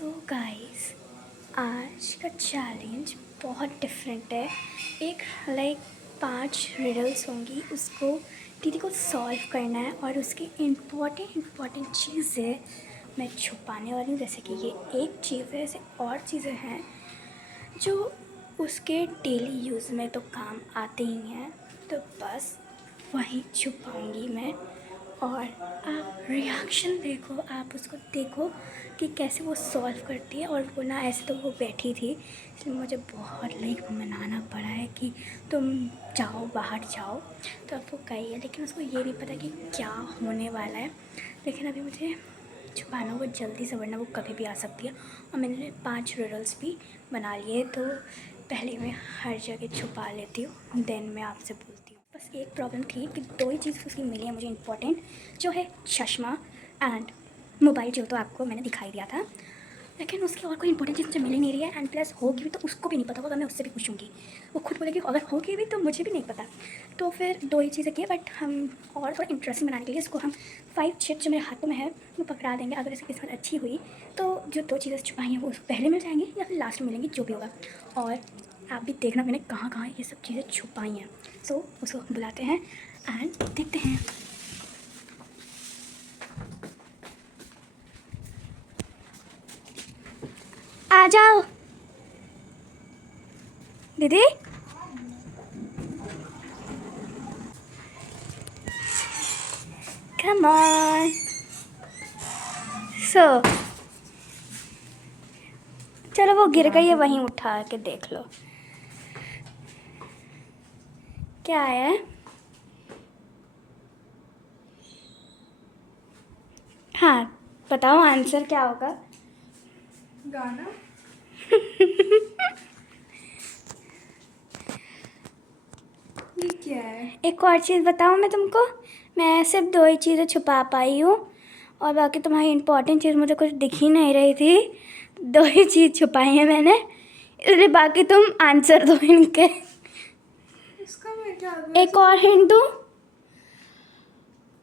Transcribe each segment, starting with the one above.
So guys, आज का challenge बहुत डिफरेंट है। एक लाइक 5 रिडल्स होंगी, उसको दीदी को सॉल्व करना है और उसकी इम्पॉर्टेंट चीज़ें मैं छुपाने वाली हूँ। जैसे कि ये एक चीज़ है, ऐसे और चीज़ें हैं जो उसके डेली यूज़ में तो काम आते ही हैं, तो बस वही छुपाऊंगी मैं। और आप रिएक्शन देखो, आप उसको देखो कि कैसे वो सॉल्व करती है। और वो ना, ऐसे तो वो बैठी थी, इसलिए मुझे बहुत लाइक मनाना पड़ा है कि तुम जाओ, बाहर जाओ। तो अब वो गई है, लेकिन उसको ये नहीं पता कि क्या होने वाला है। लेकिन अभी मुझे छुपाना होगा जल्दी से, वरना वो कभी भी आ सकती है। और मैंने 5 रिडल्स भी बना लिए, तो पहले मैं हर जगह छुपा लेती हूँ, देन मैं आपसे बोलती हूँ। बस एक प्रॉब्लम थी कि 2 ही चीज़ उसकी मिली है मुझे इम्पोर्टेंट, जो है चश्मा एंड मोबाइल, जो तो आपको मैंने दिखाई दिया था। लेकिन उसकी और कोई इंपॉर्टेंट चीज़ मुझे मिल ही नहीं रही है। एंड प्लस होगी भी तो उसको भी नहीं पता होगा, मैं उससे भी पूछूंगी। वो खुद बोलेगी अगर होगी भी तो मुझे भी नहीं पता। तो फिर 2 ही चीज़ें की, बट हम और थोड़ा इंटरेस्टिंग बनाने के लिए इसको हम 5 चिट जो मेरे हाथों में है वो पकड़ा देंगे। अगर इसकी किस्मत अच्छी हुई तो जो 2 चीज़ें छुपाई हैं वो पहले मिल जाएंगी या फिर लास्ट में मिलेंगी, जो भी होगा। और आप भी देखना मैंने कहाँ कहाँ ये सब चीज़ें छुपाई हैं। सो उसको बुलाते हैं एंड देखते हैं। आ जाओ दीदी। Come on. सो चलो, वो गिर गई है, वहीं उठा के देख लो क्या है। हाँ, बताओ आंसर क्या होगा। गाना। ये क्या है? एक और चीज़ बताऊँ मैं तुमको, मैं सिर्फ 2 ही चीज़ें छुपा पाई हूँ और बाकी तुम्हारी इम्पोर्टेंट चीज़ मुझे कुछ दिख ही नहीं रही थी। 2 ही चीज़ छुपाई है मैंने, इसलिए बाकी तुम आंसर दो इनके। इसका मैं क्या दूँ? एक और हिंट दूँ,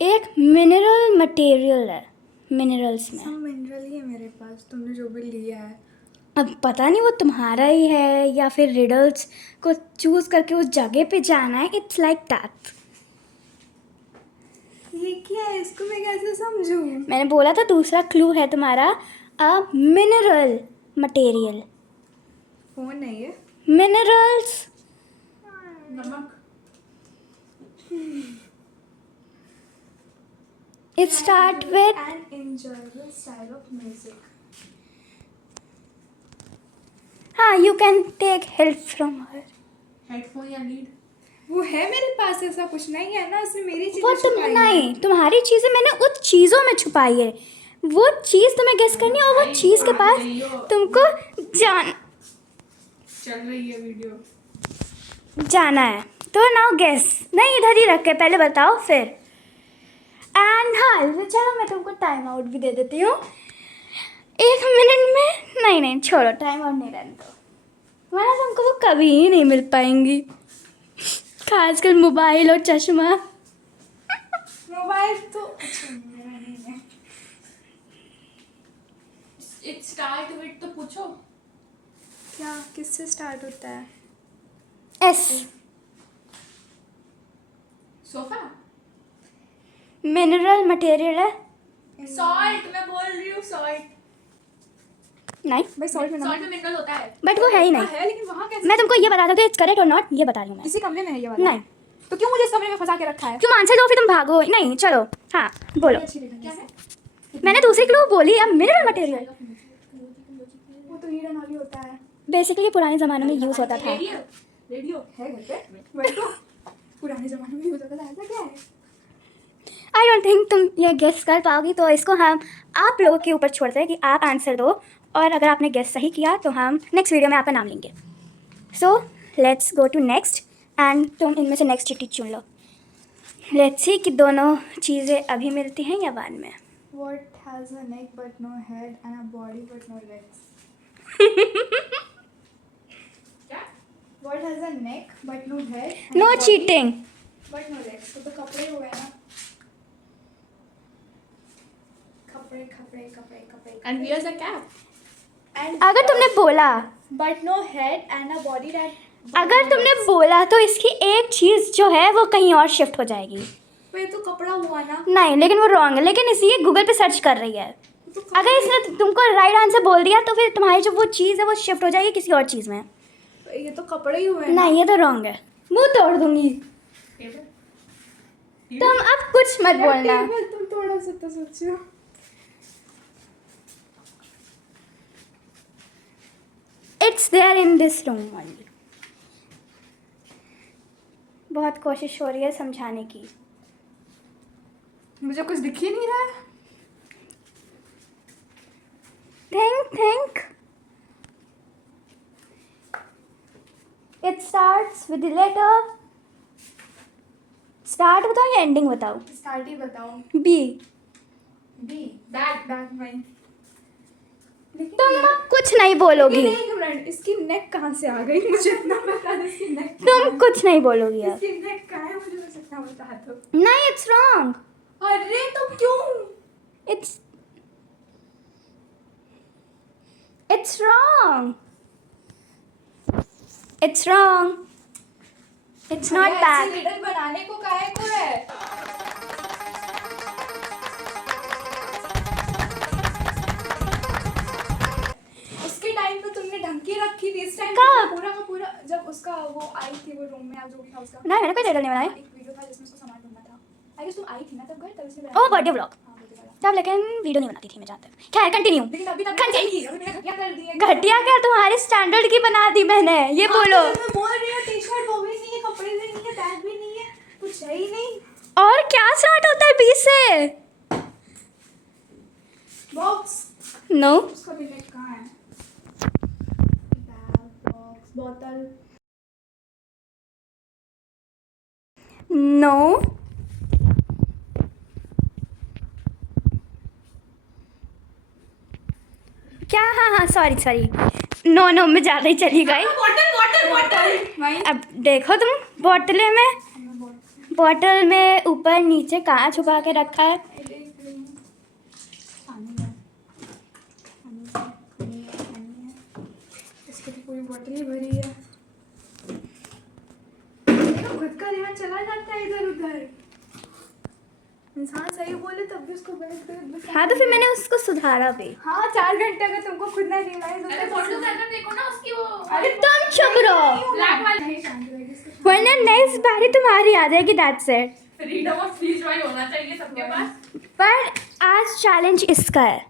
एक मिनरल मटेरियल है, मिनरल्स में। सब मिनरल ही है मेरे पास, तुमने जो भी लिया है। अब पता नहीं वो तुम्हारा ही है या फिर रिडल्स को चूज करके उस जगह पे जाना है। It's like that. ये क्या है? इसको मैं कैसे समझूँ? मैंने बोला था दूसरा क्लू है तुम्हारा, अ मिनरल मटेरियल। फोन नहीं है। मिनरल्स। नमक। It start with, and enjoyable style of music. हाँ, you can take help from her. Headphone या लीड? वो है मेरे पास, ऐसा कुछ नहीं है ना, उसने मेरी वो चीजें तुम छुपाई नहीं, हैं। तुम्हारी चीज़ें मैंने उस चीज़ों में छुपाई है। वो चीज़ तुम्हें गेस करनी है और वो चीज़ के पास तुमको चल रही है वीडियो। जाना है। तो नाउ गेस, नहीं इधर ही रख के पहले बताओ फिर। एंड हाँ, चलो मैं तुमको टाइम आउट भी दे देती हूँ 1 मिनट में। नहीं छोड़ो, टाइम आउट नहीं रहने दो, वरना तुमको वो कभी ही नहीं मिल पाएंगी, खासकर मोबाइल और चश्मा। मोबाइल तो अच्छा मेरा नहीं है। इट स्टार्ट विद तो पूछो क्या, किससे स्टार्ट होता है? एस। सोफा। मिनरल मटेरियल है। सॉल्ट, मैं बोल रही हूँ सॉल्ट। नहीं, भाई सॉल्ट में मिनरल होता है। बट वो है ही नहीं। है, लेकिन वहाँ कैसे? मैं तुमको ये बता सकती हूँ, इट्स करेक्ट और नॉट, ये बता रही हूँ मैं। इसी कमरे में है ये वाला? नहीं। तो क्यों मुझे इस कमरे में फंसा के रखा है? तुम आंसर दो, फिर तुम भागो। नहीं चलो, हाँ बोलो। क्या है? मैंने दूसरी क्लू बोली, अब मिनरल मटेरियल। वो तो हीरा नाली होता है। बेसिकली पुराने ज़माने में यूज़ होता था। रेडियो है घर पे? वही तो पुराने जमाने में यूज होता था। ऐसा क्या है? आई डोंट थिंक तुम ये गेस कर पाओगी, तो इसको हम आप लोगों के ऊपर छोड़ते हैं कि आप आंसर दो, और अगर आपने गेस सही किया तो हम नेक्स्ट वीडियो में आपका नाम लेंगे। So let's go to next, and तुम इनमें से नेक्स्ट चिट्ठी चुन लो। लेट्स सी कि दोनों चीज़ें अभी मिलती हैं या बाद में। What has a neck but no head and a body but no legs? क्या? What has a neck but no head and no a body cheating. but no legs? तो कपड़े हो गए ना? कपड़े कपड़े कपड़े कपड़े। And wears a cap. and अगर तुमने बोला but no head and a body that अगर तुमने बोला तो इसकी एक चीज़ जो है वो कहीं और शिफ्ट हो जाएगी। तो ये तो कपड़ा हुआ ना। नहीं, लेकिन वो रॉन्ग है, लेकिन इसी ये गूगल पे सर्च कर रही है। तो अगर इसने तुमको राइट आंसर बोल दिया तो फिर तुम्हारी जो वो चीज़ है वो शिफ्ट हो जाएगी किसी और चीज़ में। ये तो कपड़े ही हुए ना। नहीं, ये तो रॉन्ग है, मुंह तोड़ दूंगी। तुम अब कुछ मत बोलना। टेबल तुम थोड़ा सा तो सोचो। It's there in this room only. बहुत कोशिश हो रही है समझाने की। मुझे कुछ दिख ही नहीं रहा है। Think. It starts with the letter. Start बताओ या ending बताओ? स्टार्ट ही बताओ। B. बी बैक भाई। तुम अब कुछ नहीं बोलोगी। एक मिनट, इसकी नेक कहाँ से आ गई? मुझे इतना बता दो इसकी नेक। तुम कुछ नहीं बोलोगी अब। इसकी नेक कहाँ है? मुझे बस इतना बता दो। नहीं, it's wrong. अरे तुम क्यों? It's wrong. It's wrong. It's not back. Leader बनाने को काहे को है? उसके टाइम पे तुमने ढंकी रखी थी। इस टाइम कब? पूरा का पूरा जब उसका वो आई थी वो रूम में, आज जो भी था उसका। नहीं, मैंने कोई टाइटल नहीं बनाई। एक वीडियो था जिसमें उसका सामान ढूंढना था। आई गेस तुम आई थी ना तब घर, तब उसने ओह, बर्थडे व्लॉग। हाँ, birthday वाला। तब लेकिन वीडियो नहीं बनाती थी मैं जानते। खैर कंटिन्यू। लेकिन अभी तक Continue. नहीं, अभी मैंने घटिया कर दी है। घटिया क्या तुम्हारे स्टैंडर्ड की बना दी मैंने, ये बोलो। हाँ, तो मैं बोल रही हूँ टी-शर्ट वो भी नहीं है, कपड़े भी नहीं है, बैग भी नहीं है, कुछ है ही नहीं। और क्या स्टार्ट होता है 20 से? बॉक्स। नो। उसका भी नेक कहाँ है? बैग, बॉक्स, बोतल। नो। क्या? हाँ, सॉरी। नो में ज़्यादा ही चली गई। भाई अब देखो तुम, बॉटल में ऊपर नीचे कहाँ छुपा के रखा है? इसकी तो पूरी बोतल ही भरी है। खुद का ध्यान चला जाता है इधर उधर। इंसान सही बोले तब भी उसको गलत। हाँ, तो फिर मैंने उसको सुधारा भी। हाँ, 4 घंटे अगर तुमको खुद ना रियलाइज होता है। देखो ना उसकी वो अरे तुम चुप रहो, ब्लैक वाली नहीं शांत रहेगी इसको। वरना नेक्स्ट बारी तुम्हारी आ जाएगी। That's it. Freedom of speech वाली होना चाहिए सबके पास। पर आज चैलेंज इसका है।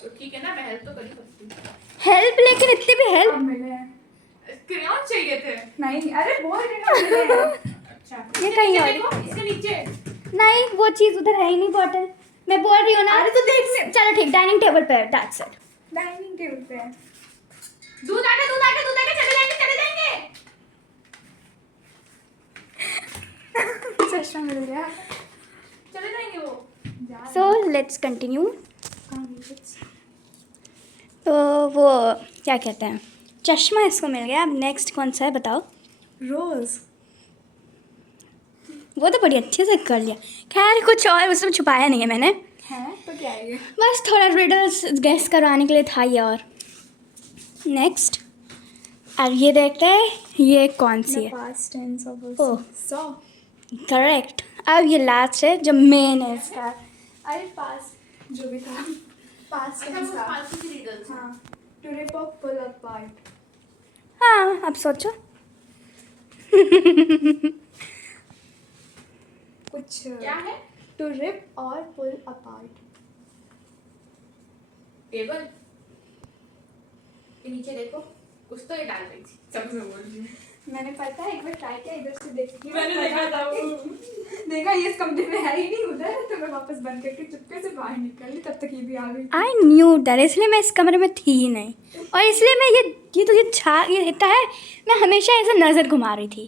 तो ठीक है ना, मैं हेल्प तो कर ही सकती हूँ। हेल्प, लेकिन इतनी भी हेल्प अब मिले हैं। क्रेयॉन चाहिए थे। नहीं, अरे बोल रही हूँ मिले हैं। अच्छा, ये कहीं और। देखो इसके नीचे। नहीं, वो चीज़ उधर है ही नहीं, बॉटल। मैं बोल रही हूँ ना। अरे तो देख ले। चलो ठीक, डाइनिंग टेबल पे है। That's it. डाइनिंग टेबल पे है। दूध आके चले जाएंगे। चश्मा मिल गया। चले जाएंगे वो। जा सो लेट्स कंटिन्यू। कहाँ गई कुछ? तो वो क्या कहते हैं, चश्मा इसको मिल गया। अब नेक्स्ट कौन सा है बताओ? रोज। वो तो बड़ी अच्छे से कर लिया। खैर कुछ और उसमें छुपाया नहीं है मैंने, है तो क्या है ये? बस थोड़ा रिडल्स गेस करवाने के लिए था ये। और नेक्स्ट, अब ये देखते हैं ये कौन सी है। Past tense of oh. So. Correct. अब ये लास्ट है जो मेन है इसका। अरे पास जो भी था पास्ट अच्छा, टेंस वो था। फालतू की रिडल्स। हाँ, to rip up pull apart. हाँ, अब सोचो। कुछ क्या है? टू रिप और पुल अपार्ट। टेबल के नीचे देखो, कुछ तो ये डाल रही थी। सब मैं बोल रही हूँ। मैंने पता है एक बार ट्राई किया इधर से देखी। मैंने देखा था वो। देखा ये इस कमरे में है ही नहीं, उधर है, तो मैं वापस बंद करके चुपके से बाहर निकल ली, तब तक ये भी आ गई। आई न्यू डर, इसलिए मैं इस कमरे में थी ही नहीं। और इसलिए मैं ये तो ये इतना है, मैं हमेशा ऐसे नज़र घुमा रही थी।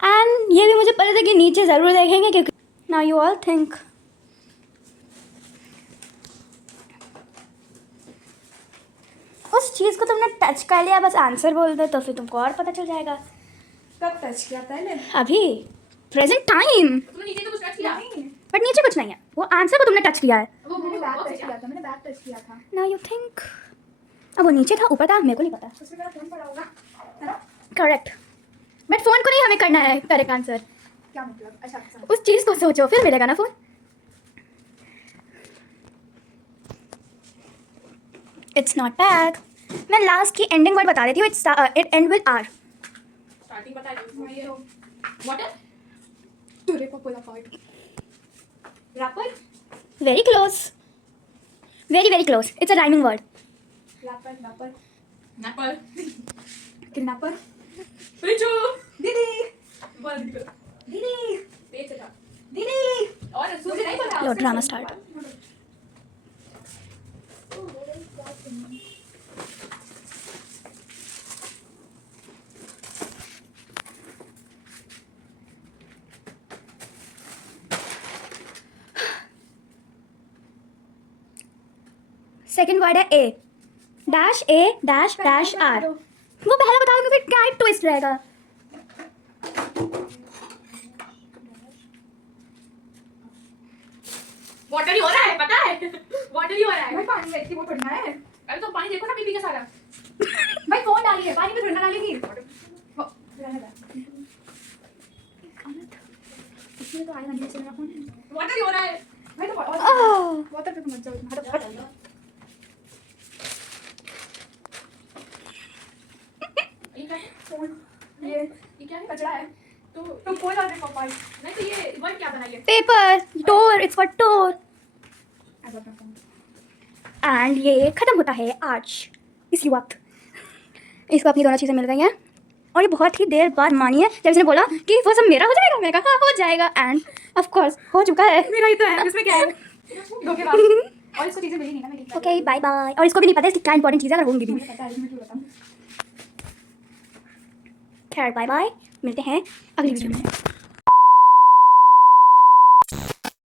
एंड ये भी मुझे पता था कि नीचे ज़रूर देखेंगे, क्योंकि नाउ यू ऑल थिंक। उस चीज़ को तुमने टच कर लिया, बस आंसर बोल दो तो फिर तुमको और पता चल जाएगा। कब टच किया पहले? अभी प्रेजेंट टाइम। तुमने नीचे तो कुछ टच किया। नहीं, बट नीचे कुछ नहीं है, वो आंसर को तुमने टच किया है। वो मैंने बैक बॉक्स टच क्या? किया था, मैंने बैक टच किया था। Now you think. अब वो नीचे था ऊपर था मेरे को नहीं पता। उसमें मेरा फोन पड़ा होगा, है ना? करेक्ट, बट फ़ोन को नहीं हमें करना है करेक्ट आंसर। क्या मतलब? अच्छा अच्छा। उस चीज़ को सोचो फिर मिलेगा ना फ़ोन। It's not bad. मैं लास्ट की एंडिंग वर्ड बता देती हूँ। It end with R. Starting बता दो। ये लो, व्हाट है? टुरे पपोला part. Rapper, very close, very close. It's a rhyming word. Rapper, rapper, napper. Kidnapper, Richu. दीदी, बोल दीदी को। दीदी, तेज से था। दीदी। और सूजी नहीं पता। लो ड्रामा स्टार्ट। सेकंड वर्ड है ए डैश आर। वो पहले बता दूंगी फिर क्या ट्विस्ट रहेगा। वाटर ही हो रहा है, पता है? वाटर ही हो रहा है। भाई पानी में वो थोड़ी ना है। अरे तो पानी देखो ना पीपी का सारा। भाई फोन डाली है, पानी में थोड़ी ना डालेगी। वो, रहने दे। इसमें तो आएगा नहीं, इसमें मेरा फोन है। वाटर ही हो रहा है। भाई तो ओह वाटर पे तो मत जाओ, हटो। ये क्या है? फोन, ये ये क्या है? कचरा है। तो फोन डाल दे पापा। नहीं तो ये वर्ड क्या बनाइए? Paper door, it's for door. ऐसा अपना फोन। एंड ये खत्म होता है आज इसी वक्त। इसको अपनी दोनों चीज़ें मिल गई हैं और ये बहुत ही देर बाद मानी है जब इसने बोला कि वो सब मेरा हो जाएगा। मैंने कहा हाँ हो जाएगा एंड ऑफ कोर्स हो चुका है। मेरा ही तो है, इसमें क्या है? धोखेबाज। और इसको चीजें मिली नहीं ना मेरी। Okay bye bye. और इसको भी नहीं पता इसकी क्या इंपॉर्टेंट चीज़ है अगर होंगी भी। मुझे पता है, इसमें क्यों बताऊं? खैर बाय बाय, मिलते हैं अगली वीडियो में।